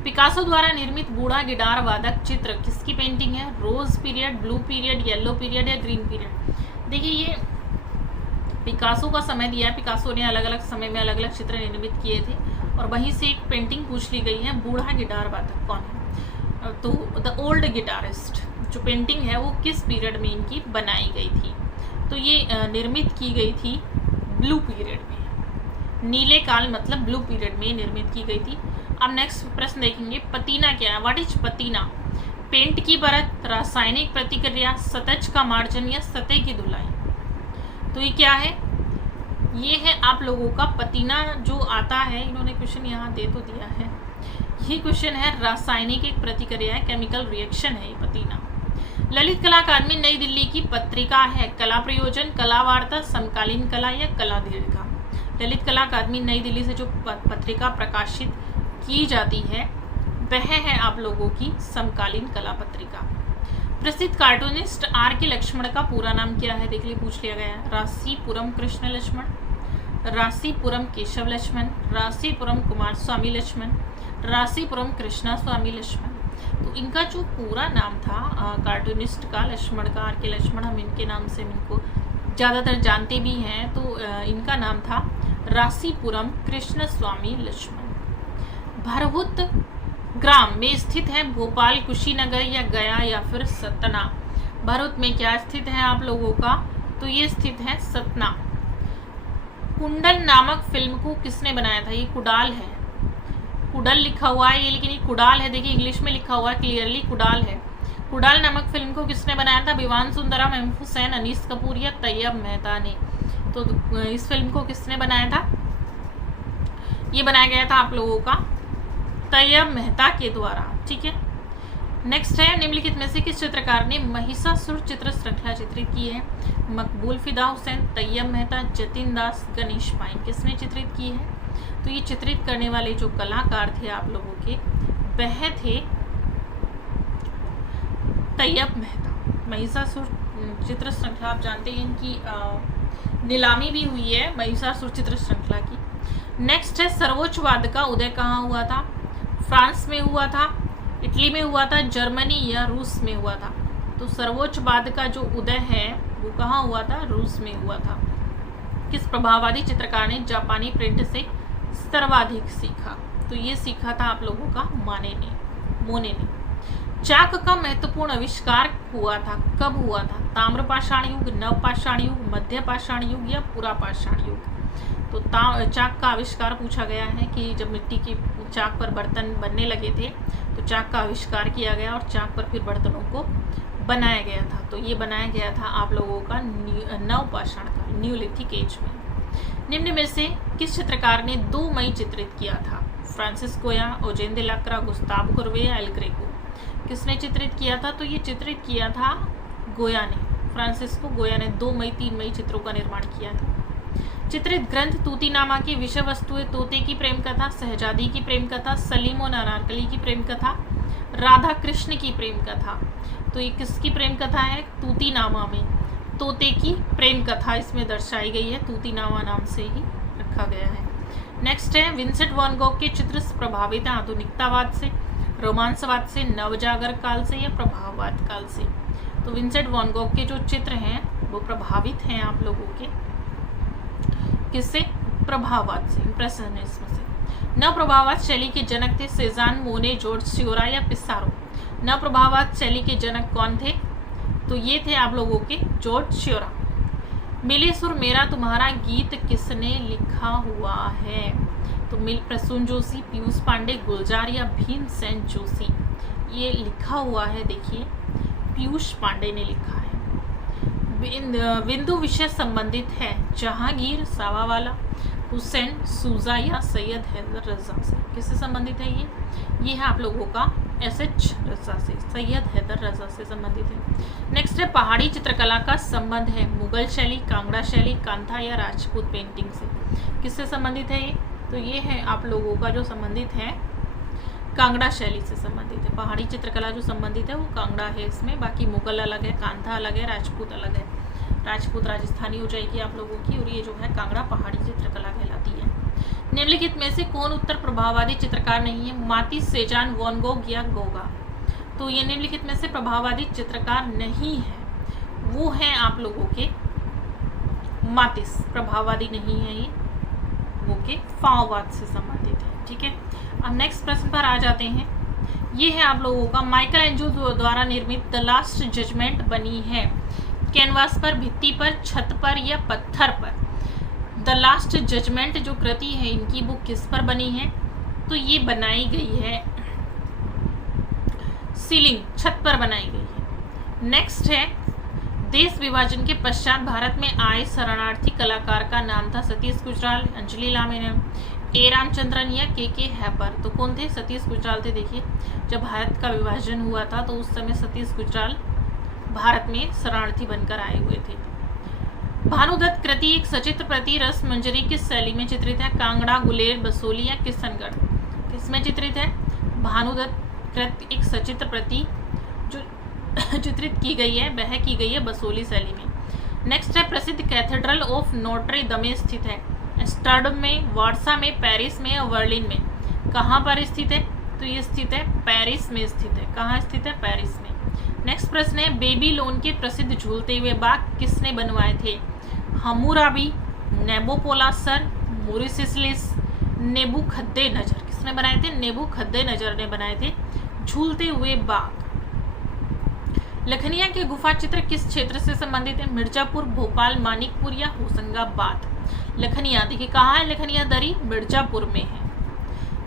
पिकासो द्वारा निर्मित बूढ़ा गिटार वादक चित्र किसकी पेंटिंग है? Rose period, blue period, yellow period या ग्रीन पीरियड? देखिए ये पिकासो का समय दिया है। पिकासो ने अलग अलग समय में अलग अलग चित्र निर्मित किए थे, और वहीं से एक पेंटिंग पूछ ली गई है, बूढ़ा गिटार वादक कौन है? तो द ओल्ड गिटारिस्ट जो पेंटिंग है वो किस पीरियड में इनकी बनाई गई थी? तो ये निर्मित की गई थी ब्लू पीरियड में, नीले काल मतलब ब्लू पीरियड में निर्मित की गई थी। अब नेक्स्ट प्रश्न देखेंगे, पतीना क्या है? What is पतीना? पेंट की परत, रासायनिक प्रतिक्रिया, सतह का मार्जन या सतह की धुलाई? तो ये क्या है? ये है आप लोगों का पतीना जो आता है। इन्होंने क्वेश्चन यहाँ दे तो दिया है, ये क्वेश्चन है रासायनिक एक प्रतिक्रिया है, केमिकल रिएक्शन है ये पतीना। ललित कला अकादमी नई दिल्ली की पत्रिका है कला प्रयोजन, कला वार्ता, समकालीन कला या कला दीर्घा? ललित कला अकादमी नई दिल्ली से जो पत्रिका प्रकाशित की जाती है वह है आप लोगों की समकालीन कला पत्रिका। प्रसिद्ध कार्टूनिस्ट आर के लक्ष्मण का पूरा नाम क्या है? देख लिए पूछ लिया गया है। रासीपुरम कृष्ण लक्ष्मण, रासीपुरम केशव लक्ष्मण, रासीपुरम कुमार स्वामी लक्ष्मण, रासीपुरम कृष्णा स्वामी लक्ष्मण? तो इनका जो पूरा नाम था कार्टूनिस्ट का लक्ष्मण का, आर के लक्ष्मण, हम इनके नाम से इनको ज़्यादातर जानते भी हैं, तो इनका नाम था रासीपुरम कृष्ण स्वामी लक्ष्मण। भरहुत ग्राम में स्थित है भोपाल, कुशीनगर या गया या फिर सतना? भरहुत में क्या स्थित है आप लोगों का? तो ये स्थित है सतना। कुंडल नामक फिल्म को किसने बनाया था? ये कुडाल है, कुडल लिखा हुआ है ये, लेकिन ये कुडाल है। देखिए इंग्लिश में लिखा हुआ है क्लियरली कुडाल है। कुडाल नामक फिल्म को किसने बनाया था? विवान सुंदरम, महमूद हुसैन, अनीस कपूर या तैयब मेहता ने? तो इस फिल्म को किसने बनाया था? ये बनाया गया था आप लोगों का तैयब मेहता के द्वारा। ठीक है, नेक्स्ट है, निम्नलिखित में से किस चित्रकार ने महिषासुर चित्र श्रृंखला चित्रित की है? मकबूल फिदा हुसैन, तैयब मेहता, जतिन दास, गणेश पाइन। किसने चित्रित की है? तो ये चित्रित करने वाले जो कलाकार थे आप लोगों के, वह थे तैयब मेहता। महिषासुर चित्र श्रृंखला आप जानते हैं, इनकी नीलामी भी हुई है महिषासुर चित्र श्रृंखला की। नेक्स्ट है, सर्वोच्चवाद का उदय कहाँ हुआ था? फ्रांस में हुआ था, इटली में हुआ था, जर्मनी या रूस में हुआ था? तो सर्वोच्चवाद का जो उदय है वो कहाँ हुआ था? रूस में हुआ था। किस प्रभाववादी चित्रकार ने जापानी प्रिंट से सर्वाधिक सीखा? तो ये सीखा था आप लोगों का मोने ने। चाक का महत्वपूर्ण आविष्कार हुआ था, कब हुआ था? ताम्रपाषाण युग, नवपाषाण युग, मध्यपाषाण युग या पुरापाषाण युग? तो चाक का आविष्कार पूछा गया है कि जब मिट्टी की चाक पर बर्तन बनने लगे थे तो चाक का आविष्कार किया गया और चाक पर फिर बर्तनों को बनाया गया था। तो ये बनाया गया था आप लोगों का नवपाषाण का, न्यूलिथिक एज में। निम्न में से किस चित्रकार ने 2 मई चित्रित किया था? फ्रांसिस गोया, ओजेन दे लाक्रा, गुस्ताव कुर्वे या एल ग्रेको? किसने चित्रित किया था? तो ये चित्रित किया था गोया ने, फ्रांसिस्को गोया ने 2 मई 3 मई चित्रों का निर्माण किया था। चित्रित ग्रंथ तूतीनामा की विषय वस्तु है तोते की प्रेम कथा, शहजादी की प्रेम कथा, सलीम और अनारकली की प्रेम कथा, राधा कृष्ण की प्रेम कथा। तो ये किसकी प्रेम कथा है? तूतीनामा में तोते की प्रेम कथा इसमें दर्शाई गई है, तूतीनामा नाम से ही रखा गया है। नेक्स्ट है, विंसेंट वैन गॉग के चित्र प्रभावित है आधुनिकतावाद से, रोमांसवाद से, नवजागर काल से या प्रभाववाद काल से? तो विंसेंट वैन गॉग के जो चित्र हैं वो प्रभावित हैं आप लोगों के किससे? प्रभाववाद से, इम्प्रेशनिज्म से। नवप्रभाववाद शैली के जनक थे सेजान, मोने, जॉर्ज सियोरा या पिसारो? नवप्रभाववाद शैली के जनक कौन थे? तो ये थे आप लोगों के जॉर्ज सियोरा। मिले सुर मेरा तुम्हारा गीत किसने लिखा हुआ है? तो प्रसून जोशी, पीयूष पांडे, गुलजार या भीमसेन जोशी? ये लिखा हुआ है, देखिए पीयूष पांडे ने लिखा है। बिंदु विषय संबंधित है जहांगीर, सावावाला, हुसैन, सूजा या सैयद हैदर रजा से? किससे संबंधित है ये है आप लोगों का SH रजा से, सैयद हैदर रजा से संबंधित है। नेक्स्ट है, पहाड़ी चित्रकला का संबंध है मुगल शैली, कांगड़ा शैली, कांथा या राजपूत पेंटिंग से? किससे संबंधित है ये? तो ये है आप लोगों का जो संबंधित है कांगड़ा शैली से संबंधित है। पहाड़ी चित्रकला जो संबंधित है वो कांगड़ा है इसमें, बाकी मुगल अलग है, कांथा अलग है, राजपूत अलग है। राजपूत राजस्थानी हो जाएगी आप लोगों की, और ये जो है कांगड़ा पहाड़ी चित्रकला कहलाती है। निम्नलिखित में से कौन उत्तर प्रभाववादी चित्रकार नहीं है? मातिस, सेजान, वैन गॉग या गोगा? तो ये निम्नलिखित में से प्रभाववादी चित्रकार नहीं है, वो है आप लोगों के मातिस, प्रभाववादी नहीं है ये, वो के फाववाद से संबंधित है। ठीक है, अब नेक्स्ट प्रश्न पर आ जाते हैं। ये है आप लोगों का, माइकल एंजेलो द्वारा निर्मित द लास्ट जजमेंट बनी है कैनवास पर, भित्ति पर, छत पर या पत्थर पर? द लास्ट जजमेंट जो कृति है इनकी वो किस पर बनी है? तो ये बनाई गई है सीलिंग, छत पर बनाई गई है। नेक्स्ट है, देश विभाजन के पश्चात भारत में आए शरणार्थी कलाकार का नाम था सतीश गुजराल, अंजलि लामेने, ए रामचंद्रन या के हैपर? तो कौन थे? सतीश गुजराल थे। देखिए जब भारत का विभाजन हुआ था तो उस समय सतीश गुजराल भारत में शरणार्थी बनकर आए हुए थे। भानुदत्त कृति एक सचित्र प्रति रस मंजरी किस शैली में चित्रित है? कांगड़ा, गुलेर, बसोली या किशनगढ़? किसमें चित्रित है? भानुदत्त कृति एक सचित्र प्रति जो चित्रित की गई है वह की गई है बसोली शैली में। नेक्स्ट है, प्रसिद्ध कैथेड्रल ऑफ नोट्रे दमे स्थित है एम्स्टर्डम में, वार्सा में, पेरिस में या बर्लिन में? कहाँ पर स्थित है? तो ये स्थित है पेरिस में स्थित है। कहाँ स्थित है? पेरिस में। नेक्स्ट प्रश्न है, बेबीलोन के प्रसिद्ध झूलते हुए बाग किसने बनवाए थे? हम्मुराबी, नेबोपोलासर, मोरिसिसलिस, नेबूखद्नेस्सर? किसने बनाए थे? नेबूखद्नेस्सर ने बनाए थे झूलते हुए बाग। लखनिया के गुफा चित्र किस क्षेत्र से संबंधित है? मिर्जापुर, भोपाल, मानिकपुर या होशंगाबाद? लखनिया, देखिए कहाँ है लखनिया दरी? मिर्जापुर में है।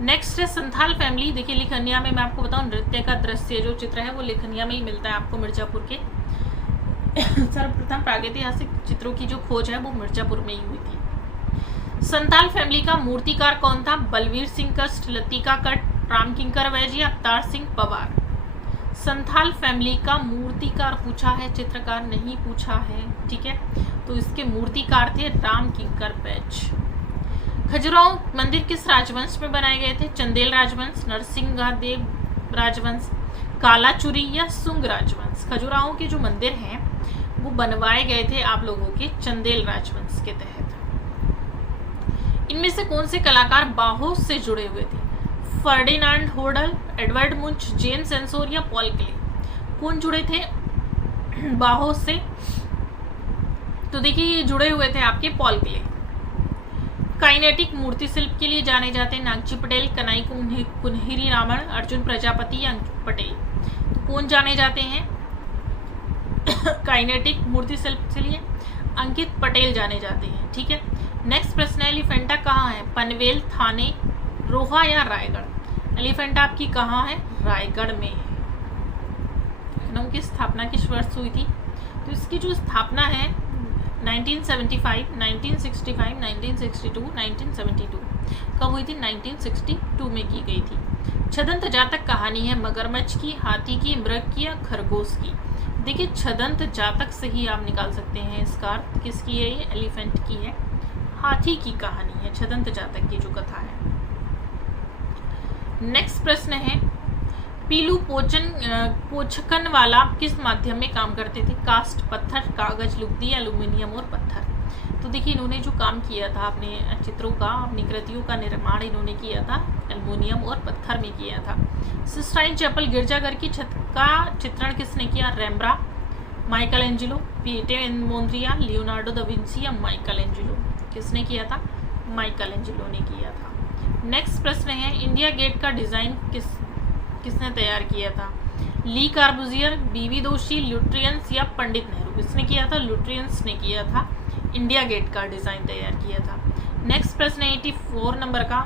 नेक्स्ट है, संथाल फैमिली। देखिए लखनिया में मैं आपको बताऊं, नृत्य का दृश्य जो चित्र है वो लखनिया में ही मिलता है आपको, मिर्जापुर के। सर्वप्रथम प्रागैतिहासिक चित्रों की जो खोज है वो मिर्जापुर में ही हुई थी। संथाल फैमिली का मूर्तिकार कौन था? बलवीर सिंह कस्ट, लतिका कट, राम किंकर वैज या अवतार सिंह पवार? संथाल फैमिली का मूर्तिकार पूछा है, चित्रकार नहीं पूछा है, ठीक है। तो इसके मूर्तिकार थे राम किंकर पैच। खजुराहो मंदिर किस राजवंश में बनाए गए थे? चंदेल राजवंश, नरसिंहदेव राजवंश, कालाचुरी या सुंग राजवंश। खजुराहो के जो मंदिर हैं वो बनवाए गए थे आप लोगों के चंदेल राजवंश के तहत। इनमें से कौन से कलाकार बाहोस से जुड़े हुए थे? फर्डिनांड होडल, एडवर्ड मुंच, जेम्स एंसोर या पॉल क्ले। कौन जुड़े थे बाहोस से? तो देखिए ये जुड़े हुए थे आपके पॉल क्ले। काइनेटिक मूर्ति शिल्प के लिए जाने जाते हैं नागजी पटेल, कनाई कुन्हिरी रामन, अर्जुन प्रजापति या अंकित पटेल। तो कौन जाने जाते हैं काइनेटिक मूर्ति शिल्प के लिए? अंकित पटेल जाने जाते हैं, ठीक है। नेक्स्ट प्रश्न है, एलिफेंटा कहाँ है? पनवेल, थाने, रोहा या रायगढ़। एलिफेंटा आपकी कहाँ है? रायगढ़ में है। लखनऊ की स्थापना किस वर्ष हुई थी? तो इसकी जो स्थापना है 1975, 1965, 1962, 1972। कब हुई थी? 1962 में की गई थी। छदंत जातक कहानी है मगरमच्छ की, हाथी की, मृग की या खरगोश की। देखिए छदंत जातक से ही आप निकाल सकते हैं इसका अर्थ। किसकी है ये? एलिफेंट की है, हाथी की कहानी है छदंत जातक की जो कथा है। नेक्स्ट प्रश्न है, पीलू पोचकन वाला किस माध्यम में काम करते थे? कास्ट, पत्थर, कागज, लुगदी, एल्यूमिनियम और पत्थर। तो देखिए इन्होंने जो काम किया था अपने चित्रों का, अपनी कृतियों का निर्माण इन्होंने किया था एल्यूमिनियम और पत्थर में किया था। सिस्टाइन चैपल गिरजाघर की छत का चित्रण किसने किया? रेम्ब्रा, माइकल एंजिलो, पीटे मोंद्रिया, लियोनार्डो दा विंसी या माइकल एंजिलो। किसने किया था? माइकल एंजिलो ने किया था। नेक्स्ट प्रश्न है, इंडिया गेट का डिजाइन किसने तैयार किया था? ली कार्बुजियर, बीवी दोषी, ल्यूट्रियंस या पंडित नेहरू। किसने किया था? ल्यूट्रियंस ने किया था, इंडिया गेट का डिजाइन तैयार किया था। नेक्स्ट प्रश्न है 84 नंबर का,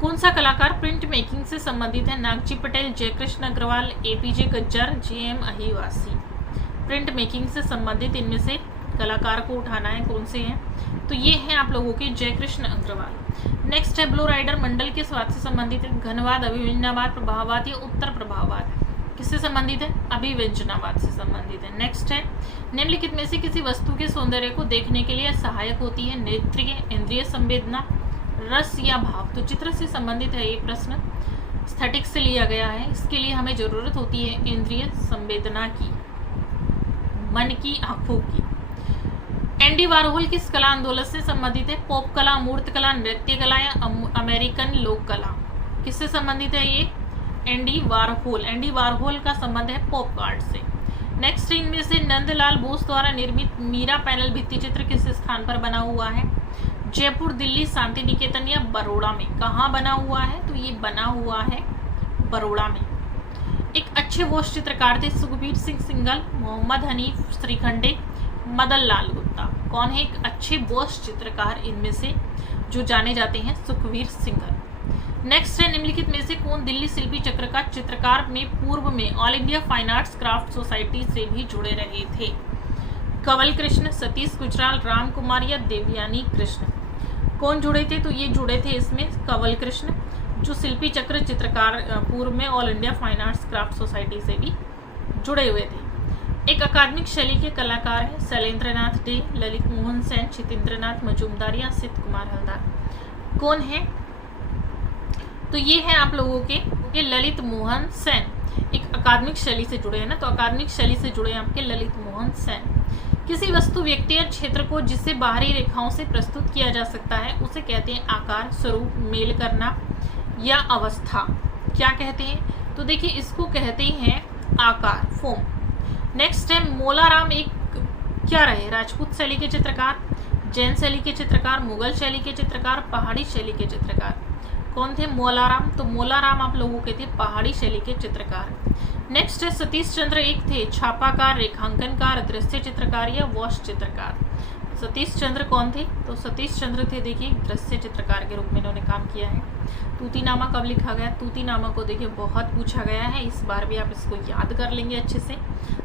कौन सा कलाकार प्रिंट मेकिंग से संबंधित है? Nagji Patel, Jaikrishna Agarwal, APJ Gajjar, JM Ahivasi. Print making से संबंधित इनमें से कलाकार को उठाना है, कौन से हैं? तो ये हैं आप लोगों के जयकृष्ण अग्रवाल। नेक्स्ट है, ब्लो राइडर मंडल किस वाद से संबंधित है? घनवाद, अभिव्यंजनावाद, प्रभाववाद या उत्तर प्रभाववाद। किससे संबंधित है? अभिव्यंजनावाद से संबंधित है। नेक्स्ट है, निम्नलिखित में से किसी वस्तु के सौंदर्य को देखने के लिए सहायक होती है? नेत्रीय, इंद्रिय संवेदना, रस या भाव। तो चित्र से संबंधित है ये प्रश्न, एस्थेटिक्स से लिया गया है। इसके लिए हमें जरूरत होती है इंद्रिय संवेदना की, मन की, आंखों की। एंडी वारहोल किस कला आंदोलन से संबंधित है? पॉप कला, मूर्त कला, नृत्य कला या अमेरिकन लोक कला। किससे संबंधित है ये? Andy Warhol. एंडी वारहोल का संबंध है पॉप आर्ट से। नेक्स्ट इनमें से नंदलाल बोस द्वारा निर्मित मीरा पैनल भित्ति चित्र किस स्थान पर बना हुआ है? जयपुर, दिल्ली, शांति निकेतन या बड़ौदा में। कहाँ बना हुआ है? तो ये बना हुआ है बड़ौदा में। एक अच्छे वोश चित्रकार थे सुखबीर सिंह सिंघल, मोहम्मद हनीफ श्रीखंडे, मदन लाल गुप्ता। कौन है एक अच्छे वोश चित्रकार इनमें से जो जाने जाते हैं? सुखबीर सिंघल। नेक्स्ट है, निम्नलिखित में से कौन दिल्ली शिल्पी चक्र का चित्रकार में पूर्व में all India fine arts craft society से भी जुड़े रहे थे? कंवल कृष्ण, सतीश गुजराल, राम कुमार या देवयानी कृष्ण। कौन जुड़े थे? तो ये जुड़े थे इसमें कंवल कृष्ण, जो शिल्पी चक्र चित्रकार पूर्व में all India fine arts craft society से भी जुड़े हुए थे। एक अकादमिक शैली के कलाकार हैं शैलेंद्रनाथ डे, ललित मोहन सेन, चितेंद्रनाथ मजूमदार या सिद्ध कुमार हलदार। कौन है? तो ये है आप लोगों के ये ललित मोहन सेन। एक अकादमिक शैली से जुड़े हैं ना, तो अकादमिक शैली से जुड़े हैं आपके ललित मोहन सेन। किसी वस्तु, व्यक्ति या क्षेत्र को जिसे बाहरी रेखाओं से प्रस्तुत किया जा सकता है उसे कहते हैं आकार, स्वरूप, मेल करना या अवस्था। क्या कहते हैं? तो देखिए इसको कहते हैं आकार, फॉर्म। नेक्स्ट है, मोलाराम एक क्या रहे? राजपूत शैली के चित्रकार, जैन शैली के चित्रकार, मुगल शैली के चित्रकार, पहाड़ी शैली के चित्रकार। कौन थे मोलाराम? तो मोलाराम आप लोगों के थे पहाड़ी शैली के चित्रकार। नेक्स्ट है, सतीश चंद्र एक थे छापाकार, रेखांकनकार, दृश्य चित्रकार या वॉश चित्रकार। सतीश चंद्र कौन थे? तो सतीश चंद्र थे देखिए दृश्य चित्रकार के रूप में इन्होंने काम किया है। तूतीनामा कब लिखा गया? तूतीनामा को देखिए बहुत पूछा गया है, इस बार भी आप इसको याद कर लेंगे अच्छे से।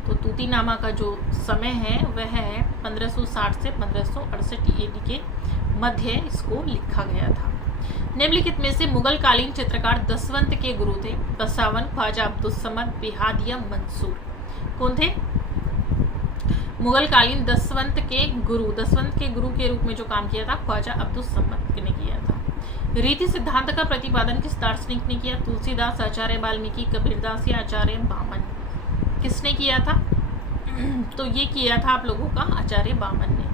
तो तूतीनामा का जो समय है वह है 1560 से 1568 AD के मध्य इसको लिखा गया था। निम्नलिखित में से मुगल कालीन चित्रकार दसवंत के गुरु थे? कसावन, ख्वाजा अब्दुल समद, बिहाद या मंसूर? कौन थे? मुगल कालीन दसवंत के गुरु के रूप में जो काम किया था ख्वाजा अब्दुल समद ने किया था। रीति सिद्धांत का प्रतिपादन किस दार्शनिक ने किया? तुलसीदास, आचार्य वाल्मीकि, कबीरदास या आचार्य बामन? किसने किया था? तो ये किया था आप लोगों का आचार्य बामन ने।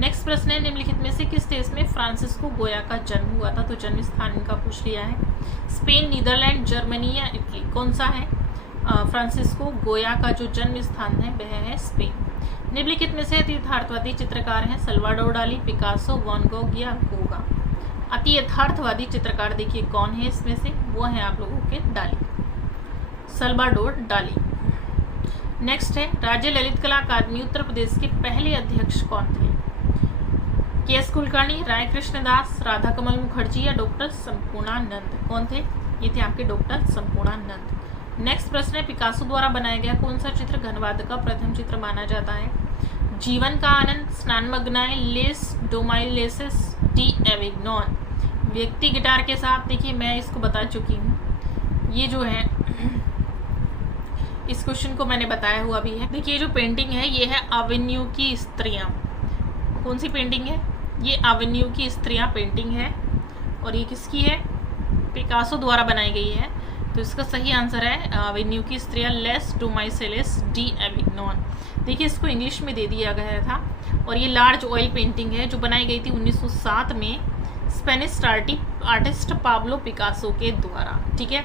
नेक्स्ट प्रश्न है, निम्नलिखित में से किस देश में फ्रांसिस्को गोया का जन्म हुआ था? तो जन्म स्थान इनका पूछ लिया है। स्पेन, नीदरलैंड, जर्मनी या इटली? कौन सा है? फ्रांसिस्को गोया का जो जन्म स्थान है वह है स्पेन। निम्नलिखित में से यथार्थवादी चित्रकार हैं? सल्वाडोर डाली, पिकासो, वैन गॉग या गोगा? अति यथार्थवादी चित्रकार देखिए कौन है इसमें से? वो है आप लोगों के डाली, सल्वाडोर डाली। नेक्स्ट है, राज्य ललित कला अकादमी उत्तर प्रदेश के पहले अध्यक्ष कौन थे? के.एस. कुलकर्णी, राय कृष्णदास, राधा कमल मुखर्जी या डॉक्टर संपूर्णानंद? कौन थे? ये थे आपके डॉक्टर संपूर्णानंद। नेक्स्ट प्रश्न है, पिकासो द्वारा बनाया गया कौन सा चित्र घनवाद का प्रथम चित्र माना जाता है? जीवन का आनंद, स्नानमग्नाएं, लेस डोमाइलेसिस, डी एविग्नॉन? व्यक्ति गिटार के साथ, देखिए मैं इसको बता चुकी हूँ, ये जो है इस क्वेश्चन को मैंने बताया हुआ भी है। देखिए जो पेंटिंग है ये है एवेन्यू की स्त्रियां। कौन सी पेंटिंग है? ये एवेन्यू की स्त्रियां पेंटिंग है और ये किसकी है? पिकासो द्वारा बनाई गई है। तो इसका सही आंसर है एवेन्यू की स्त्रियां, लेस डोमाइसेलिस, डी एविग्नॉन। देखिए इसको इंग्लिश में दे दिया गया था और ये लार्ज ऑयल पेंटिंग है जो बनाई गई थी 1907 में स्पेनिश आर्टिस्ट पाब्लो पिकासो के द्वारा। ठीक है,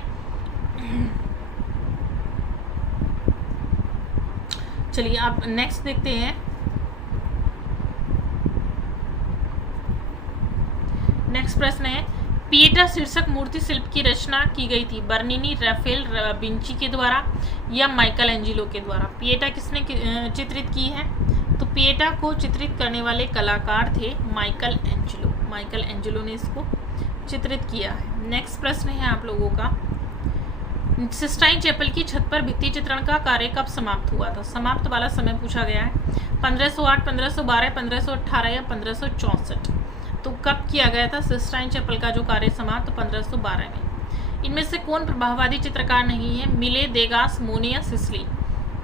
चलिए आप नेक्स्ट देखते हैं। नेक्स्ट प्रश्न है, पिएटा शीर्षक मूर्ति शिल्प की रचना की गई थी? बर्निनी, राफेल, विंची के द्वारा या माइकल एंजिलो के द्वारा? पिएटा किसने चित्रित की है? तो पिएटा को चित्रित करने वाले कलाकार थे माइकल एंजिलो। माइकल एंजिलो ने इसको चित्रित किया है। नेक्स्ट प्रश्न है आप लोगों का, सिस्टाइन चैपल की छत पर भित्ति चित्रण का कार्य कब समाप्त हुआ था? समाप्त वाला समय पूछा गया है। 1508, 1512, 1518 या 1564? तो कब किया गया था सिस्टाइन चैपल का जो कार्य समाप्त? 1512 में। इनमें से कौन प्रभाववादी चित्रकार नहीं है? मिले, देगास, मोने या सिसली?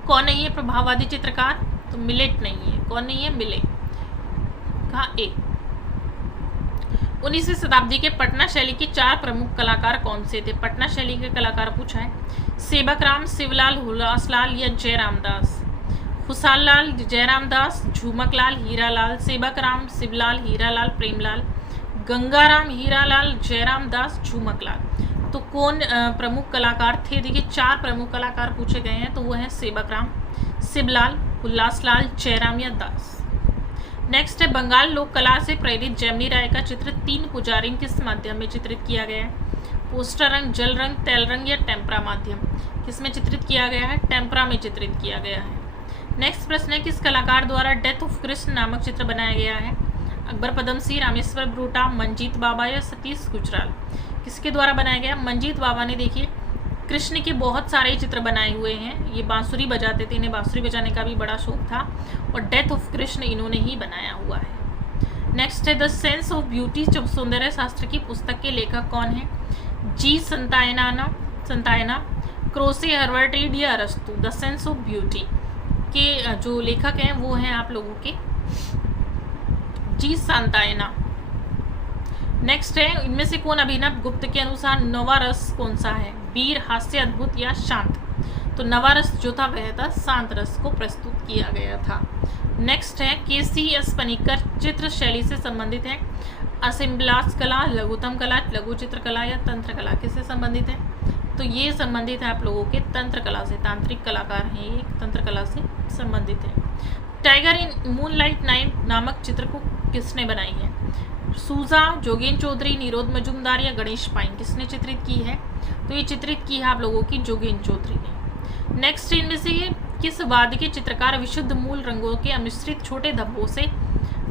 कौन नहीं है प्रभाववादी चित्रकार? तो मिलेट नहीं है। कौन नहीं है? मिले। कहा ए। 19वीं शताब्दी के पटना शैली के 4 प्रमुख कलाकार कौन से थे? पटना शैली के कलाकार पूछा है। सेवकराम, शिवलाल, हुलासलाल या जयरामदास? खुशाललाल, जयरामदास, झूमकलाल, हीरालाल? सेवकराम, शिवलाल, हीरालाल, प्रेमलाल? गंगाराम, हीरालाल, जयरामदास, झूमकलाल? तो कौन प्रमुख कलाकार थे? देखिए 4 प्रमुख कलाकार पूछे गए हैं, तो वो है सेवकराम, शिवलाल, उल्लासलाल, जयराम या दास। नेक्स्ट है, बंगाल लोक कला से प्रेरित जैमिनी राय का चित्र 3 पुजारिन किस माध्यम में चित्रित किया गया है? पोस्टर रंग, जल रंग, तेल रंग या टेम्परा माध्यम? किसमें चित्रित किया गया है? टेम्परा में चित्रित किया गया है। नेक्स्ट प्रश्न है, किस कलाकार द्वारा डेथ ऑफ कृष्ण नामक चित्र बनाया गया है? अकबर पदमसी, रामेश्वर ब्रूटा, मंजीत बाबा या सतीश गुजराल? किसके द्वारा बनाया गया? मंजीत बाबा ने देखिए कृष्ण के बहुत सारे चित्र बनाए हुए हैं। ये बांसुरी बजाते थे, इन्हें बांसुरी बजाने का भी बड़ा शौक था और डेथ ऑफ कृष्ण इन्होंने ही बनाया हुआ है। नेक्स्ट है, द सेंस ऑफ ब्यूटी सौंदर्य शास्त्र की पुस्तक के लेखक कौन है? जी संतायना, क्रोसे, हर्बर्ट रीड या अरस्तु? द सेंस ऑफ ब्यूटी के जो लेखक हैं वो हैं आप लोगों के जी संतायना। नेक्स्ट है, इनमें से कौन अभिनव गुप्त के अनुसार नवा रस कौन सा है? वीर, हास्य, अद्भुत या शांत? तो नवा रस जो था वह था शांत रस को प्रस्तुत किया गया था। नेक्स्ट है, के.सी.एस. पनिकर चित्र शैली से संबंधित है? असेंबलास कला, लघुतम कला, लघु चित्रकला या तंत्र कला? किससे संबंधित है? तो ये संबंधित है आप लोगों के तंत्र कला से। तांत्रिक कलाकार हैं ये, तंत्र कला से संबंधित है। टाइगर इन मूनलाइट नाइट नामक चित्र को किसने बनाई है? सूजा, जोगेन चौधरी, निरोध मजुमदार या गणेश पाइन? किसने चित्रित की है? तो ये चित्रित की है आप लोगों की जोगेन चौधरी ने। नेक्स्ट, इनमें से ये किस वाद्य के चित्रकार विशुद्ध मूल रंगों के अमिश्रित छोटे धब्बों से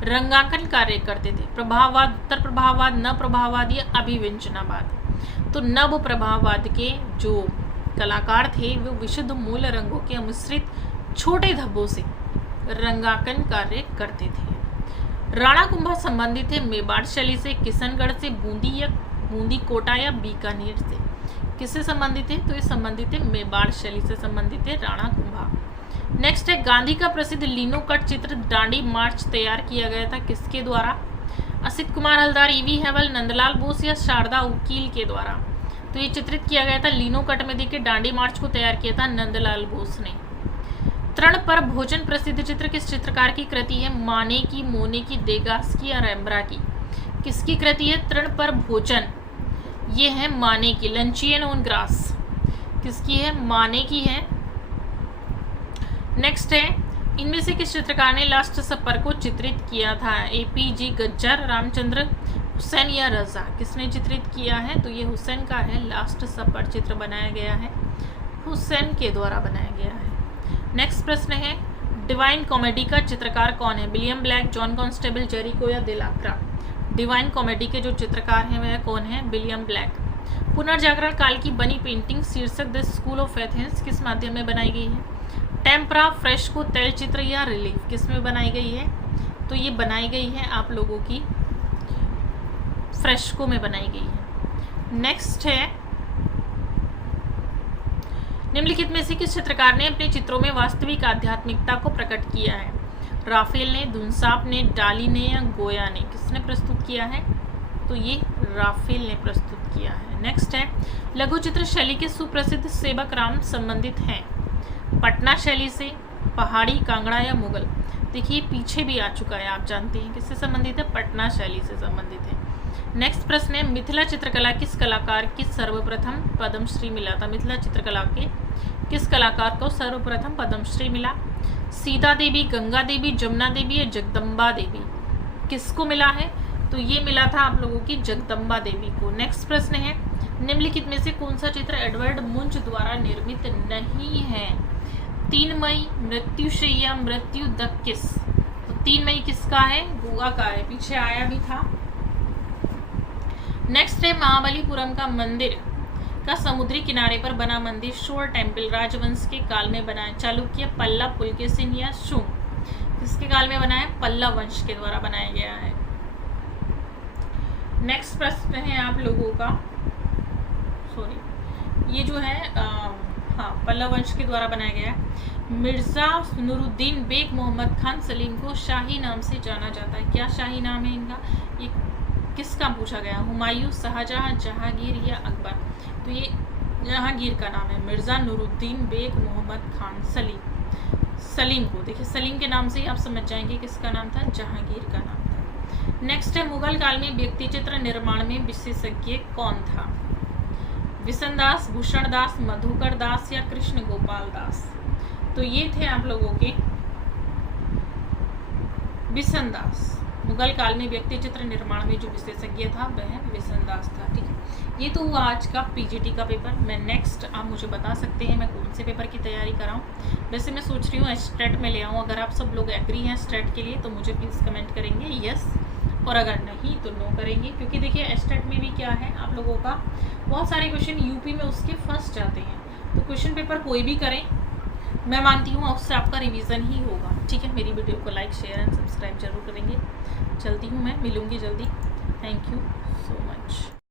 रंगांकन कार्य करते थे? प्रभाववाद, उत्तर प्रभाववाद, न प्रभाववाद या अभिव्यंजनावाद? तो नव प्रभाववाद के जो कलाकार थे वो विशुद्ध मूल रंगों के अमिश्रित छोटे धब्बों से रंगांकन कार्य करते थे। राणा कुंभा संबंधित है मेवाड़ शैली से, किशनगढ़ से, बूंदी या बूंदी कोटा या बीकानेर से। किससे संबंधित है? तो ये संबंधित है मेवाड़ शैली से संबंधित है, राणा कुंभा। नेक्स्ट है गांधी का प्रसिद्ध लीनो कट चित्र दांडी मार्च तैयार किया गया था किसके द्वारा? असित कुमार हलदार, ईवी हेवल, नंदलाल बोस या शारदा उकील के द्वारा? तो ये चित्रित किया गया था लीनो कट में। देखिए दांडी मार्च को तैयार किया था नंदलाल बोस ने। तृण पर भोजन प्रसिद्ध चित्र किस चित्रकार की कृति है? माने की, मोने की, देगास की या रैम्ब्रा की? किसकी कृति है तृण पर भोजन? ये है माने की, लंचियन ऑन ग्रास। किसकी है? माने की है। नेक्स्ट है इनमें से किस चित्रकार ने लास्ट सपर को चित्रित किया था? एपीजी गज्जर, रामचंद्र, हुसैन या रजा? किसने चित्रित किया है? तो ये हुसैन का है। लास्ट सपर चित्र बनाया गया है हुसैन के द्वारा बनाया गया है। नेक्स्ट प्रश्न है डिवाइन कॉमेडी का चित्रकार कौन है? William black, John constable, Jericho या दिलाक्रा? डिवाइन कॉमेडी के जो चित्रकार हैं वह कौन है? William black. पुनर्जागरण काल की बनी पेंटिंग शीर्षक द स्कूल ऑफ एथेंस किस माध्यम में बनाई गई है? टेम्परा, फ्रेस्को, तैल चित्र या रिलीफ? किस में बनाई गई है? तो ये बनाई गई है आप लोगों की फ्रेस्को में बनाई गई है। नेक्स्ट है निम्नलिखित में से किस चित्रकार ने अपने चित्रों में वास्तविक आध्यात्मिकता को प्रकट किया है? राफेल ने, धुनसाप ने, डाली ने या गोया ने? किसने प्रस्तुत किया है? तो ये राफेल ने प्रस्तुत किया है। नेक्स्ट है लघु चित्र शैली के सुप्रसिद्ध सेवक राम संबंधित हैं? पटना शैली से, पहाड़ी, कांगड़ा या मुगल? देखिए पीछे भी आ चुका है, आप जानते हैं किससे संबंधित है? पटना शैली से संबंधित है। नेक्स्ट प्रश्न है मिथिला चित्रकला किस कलाकार की सर्वप्रथम पद्मश्री मिला था? मिथिला चित्रकला के किस कलाकार को सर्वप्रथम पद्मश्री मिला? सीता देवी, गंगा देवी, जमुना देवी या जगदम्बा देवी? किसको मिला है? तो ये मिला था आप लोगों की जगदम्बा देवी को। नेक्स्ट प्रश्न है निम्नलिखित में से कौन सा चित्र एडवर्ड मुंच द्वारा निर्मित नहीं है? 3 मई, मृत्युशैया, मृत्यु द किस? तो 3 मई किसका है? गोवा का है, पीछे आया भी था। नेक्स्ट है महाबलीपुरम का मंदिर का समुद्री किनारे पर बना मंदिर शोर टेम्पल राजवंश के काल में बना है? चालुक्य, पल्लव, पुलकेशिन या शुंग? किसके काल में बना है? पल्लव वंश के द्वारा बनाया गया है। नेक्स्ट प्रश्न है आप लोगों का, सॉरी ये जो है पल्लव वंश के द्वारा बनाया गया है। मिर्जा नूरुद्दीन बेग मोहम्मद खान सलीम को शाही नाम से जाना जाता है? क्या शाही नाम है इनका? ये किसका पूछा गया? हुमायूं, शाहजहां, जहांगीर या अकबर? तो ये जहांगीर का नाम है, मिर्जा नूरुद्दीन बेग मोहम्मद खान सलीम को। देखिए सलीम के नाम से ही आप समझ जाएंगे किसका नाम था? जहांगीर का नाम था। नेक्स्ट है मुगल काल में व्यक्ति चित्र निर्माण में विशेषज्ञ कौन था? विशन दास, भूषण दास, मधुकर दास या कृष्ण गोपाल दास? तो ये थे आप लोगों के विशन दास। मुगल काल में व्यक्ति चित्र निर्माण में जो विशेषज्ञ था वह विशन दास था। ठीक है, ये तो हुआ आज का पीजीटी का पेपर। मैं नेक्स्ट आप मुझे बता सकते हैं मैं कौन से पेपर की तैयारी कराऊं। वैसे मैं सोच रही हूँ स्टेट में ले आऊँ। अगर आप सब लोग एग्री हैं स्टेट के लिए तो मुझे प्लीज़ कमेंट करेंगे यस, और अगर नहीं तो नो करेंगे। क्योंकि देखिए स्टेट में भी क्या है आप लोगों का बहुत सारे क्वेश्चन यूपी में उसके फंस जाते हैं। तो क्वेश्चन पेपर कोई भी करें मैं मानती हूँ उससे आपका रिवीजन ही होगा। ठीक है, मेरी वीडियो को लाइक, शेयर एंड सब्सक्राइब जरूर करेंगे। चलती हूँ मैं, मिलूँगी जल्दी। Thank you so much.